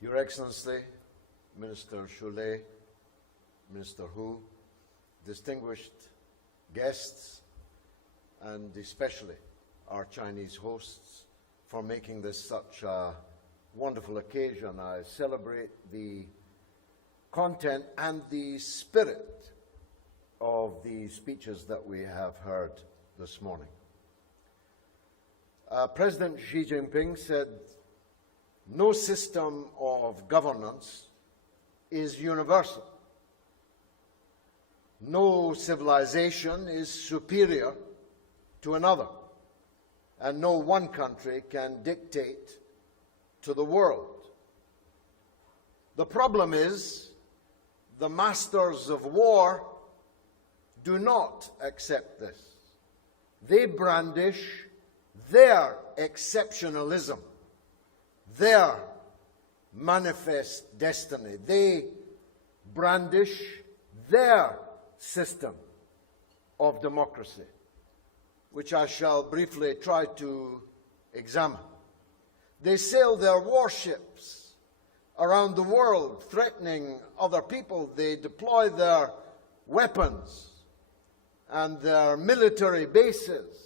Your Excellency, Minister Choulet, Minister Hu, distinguished guests, and especially our Chinese hosts for making this such a wonderful occasion. I celebrate the content and the spirit of the speeches that we have heard this morning. President Xi Jinping said, "No system of governance is universal. No civilization is superior to another, and no one country can dictate to the world. The problem is the masters of war do not accept this. They brandish their exceptionalism, their manifest destiny. They brandish their system of democracy, which I shall briefly try to examine. They sail their warships around the world, threatening other people. They deploy their weapons and their military bases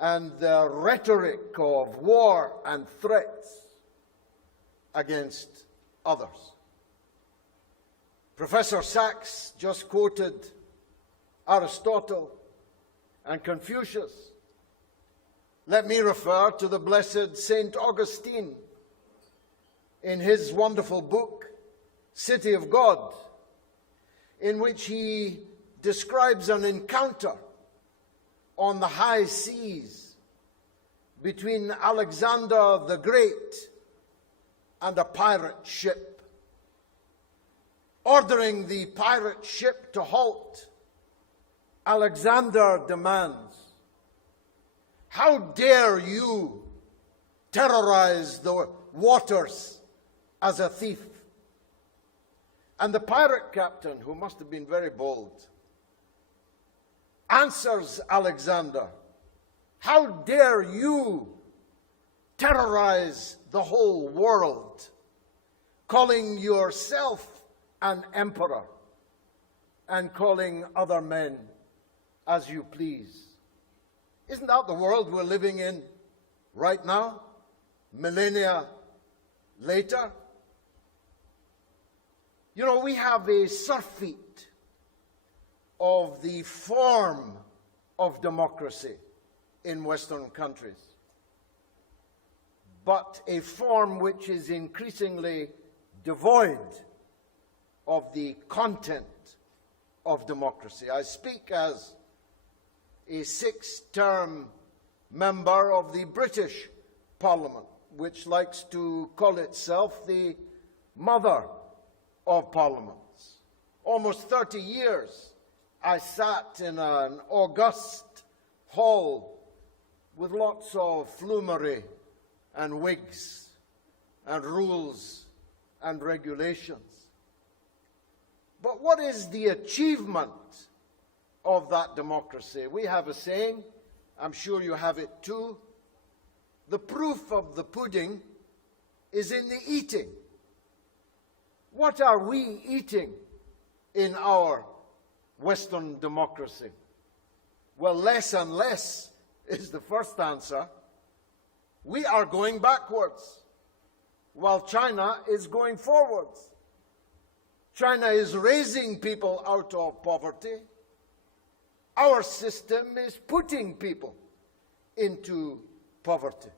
and their rhetoric of war and threats against others. Professor Sachs just quoted Aristotle and Confucius. Let me refer to the blessed St. Augustine in his wonderful book, City of God, in which he describes an encounter on the high seas between Alexander the Great and a pirate ship. Ordering the pirate ship to halt, Alexander demands, "How dare you terrorize the waters as a thief?" And the pirate captain, who must have been very bold, answers Alexander, "How dare you terrorize the whole world, calling yourself an emperor and calling other men as you please?" Isn't that the world we're living in right now, millennia later? You know, we have a surfeit of the form of democracy in Western countries, but a form which is increasingly devoid of the content of democracy. I speak as a six-term member of the British Parliament, which likes to call itself the mother of parliaments. Almost 30 years I sat in an august hall with lots of flummery and wigs and rules and regulations. But what is the achievement of that democracy? We have a saying, I'm sure you have it too, the proof of the pudding is in the eating. What are we eating in our Western democracy? Well, less and less is the first answer. We are going backwards, while China is going forwards. China is raising people out of poverty. Our system is putting people into poverty.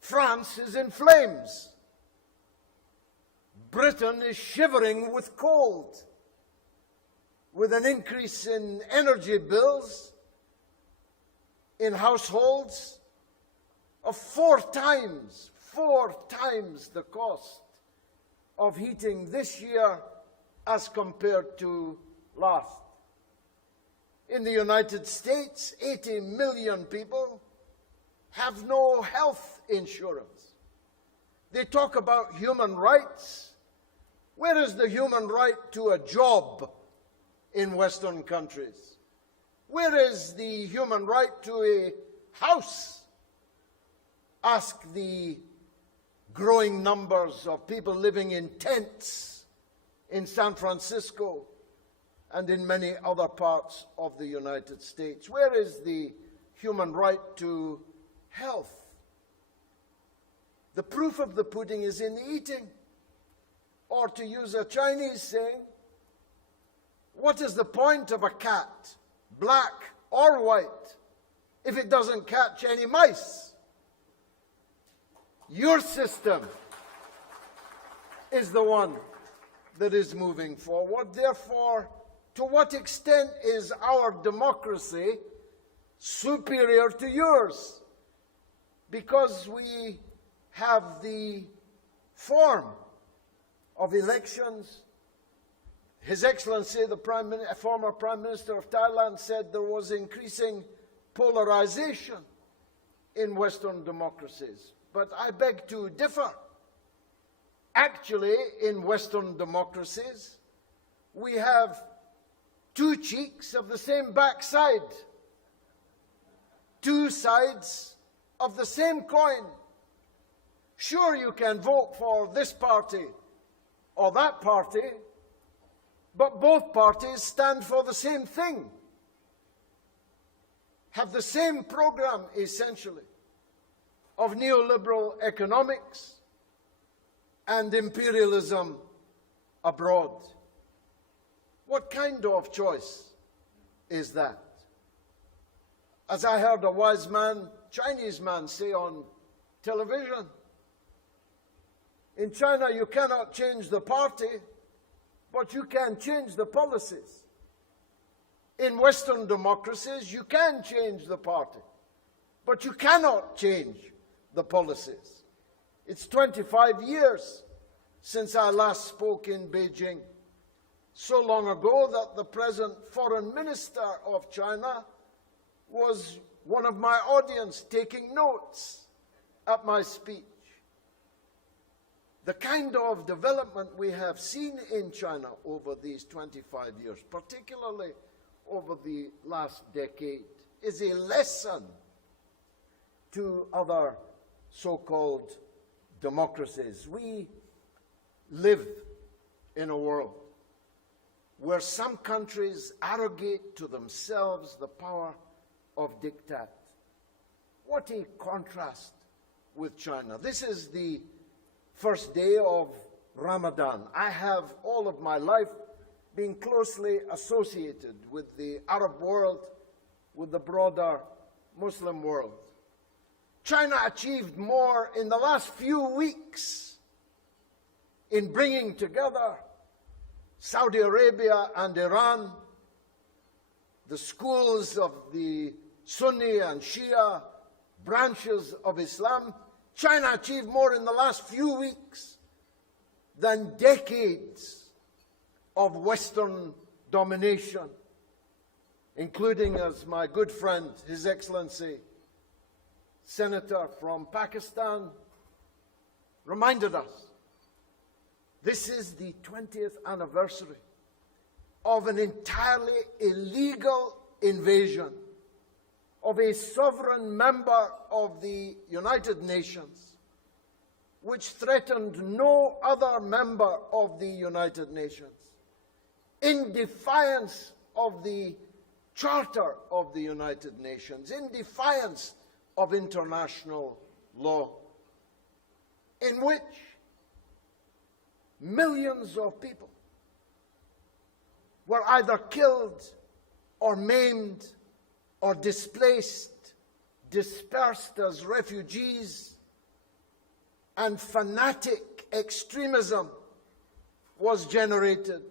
France is in flames. Britain is shivering with cold, with an increase in energy bills in households of four times the cost of heating this year as compared to last. In the United States, 80 million people have no health insurance. They talk about human rights. Where is the human right to a job in Western countries? Where is the human right to a house? Ask the growing numbers of people living in tents in San Francisco and in many other parts of the United States? Where is the human right to health? The proof of the pudding is in the eating. Or to use a Chinese saying, what is the point of a cat, black or white, if it doesn't catch any mice? Your system is the one that is moving forward. Therefore, to what extent is our democracy superior to yours? Because we have the form of elections. His Excellency, the former Prime Minister of Thailand, said there was increasing polarization in Western democracies. But I beg to differ. Actually, in Western democracies, we have two cheeks of the same backside, two sides of the same coin. Sure, you can vote for this party or that party, but both parties stand for the same thing, have the same program, essentially, of neoliberal economics and imperialism abroad. What kind of choice is that? As I heard a wise man, Chinese man, say on television, in China you cannot change the party, but you can change the policies. In Western democracies, you can change the party, but you cannot change the policies. It's 25 years since I last spoke in Beijing, so long ago that the present foreign minister of China was one of my audience taking notes at my speech. The kind of development we have seen in China over these 25 years, particularly over the last decade, is a lesson to other so-called democracies. We live in a world where some countries arrogate to themselves the power of diktat. What a contrast with China. This is the first day of Ramadan. I have all of my life been closely associated with the Arab world, with the broader Muslim world. China achieved more in the last few weeks in bringing together Saudi Arabia and Iran, the schools of the Sunni and Shia branches of Islam. China achieved more in the last few weeks than decades of Western domination, including, as my good friend, His Excellency, Senator from Pakistan, reminded us. This is the 20th anniversary of an entirely illegal invasion of a sovereign member of the United Nations, which threatened no other member of the United Nations, in defiance of the Charter of the United Nations, in defiance of international law, in which millions of people were either killed or maimed or displaced, dispersed as refugees, and fanatic extremism was generated.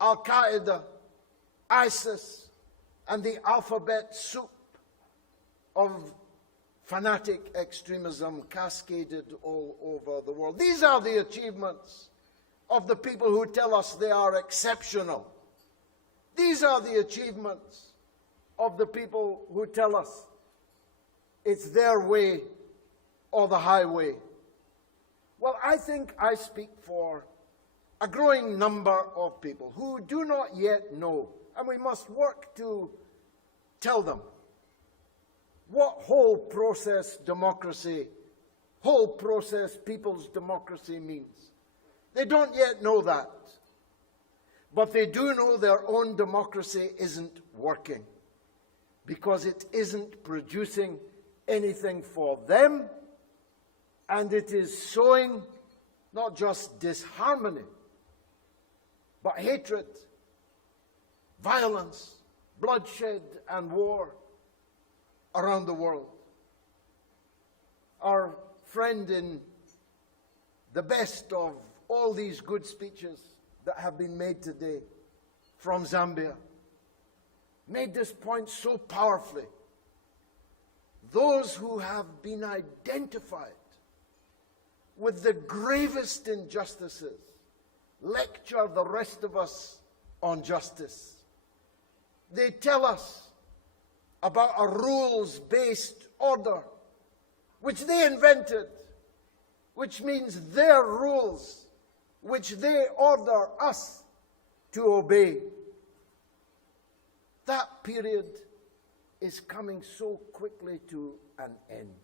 Al-Qaeda, ISIS, and the alphabet soup of fanatic extremism cascaded all over the world. These are the achievements of the people who tell us they are exceptional. These are the achievements of the people who tell us it's their way or the highway. Well, I think I speak for a growing number of people who do not yet know, and we must work to tell them what whole process democracy whole process people's democracy means. They don't yet know that. But they do know their own democracy isn't working, because it isn't producing anything for them, and it is sowing not just disharmony, but hatred, violence, bloodshed, and war around the world. Our friend in the best of all these good speeches that have been made today from Zambia made this point so powerfully. Those who have been identified with the gravest injustices lecture the rest of us on justice. They tell us about a rules-based order which they invented, which means their rules, which they order us to obey. That period is coming so quickly to an end.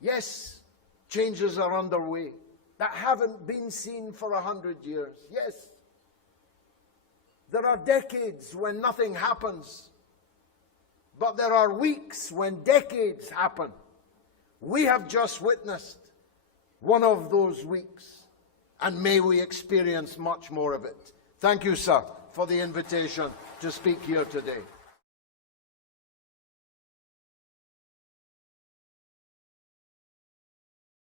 Yes, changes are underway that haven't been seen for 100 years. Yes, there are decades when nothing happens, but there are weeks when decades happen. We have just witnessed one of those weeks, and may we experience much more of it. Thank you, sir, for the invitation to speak here today.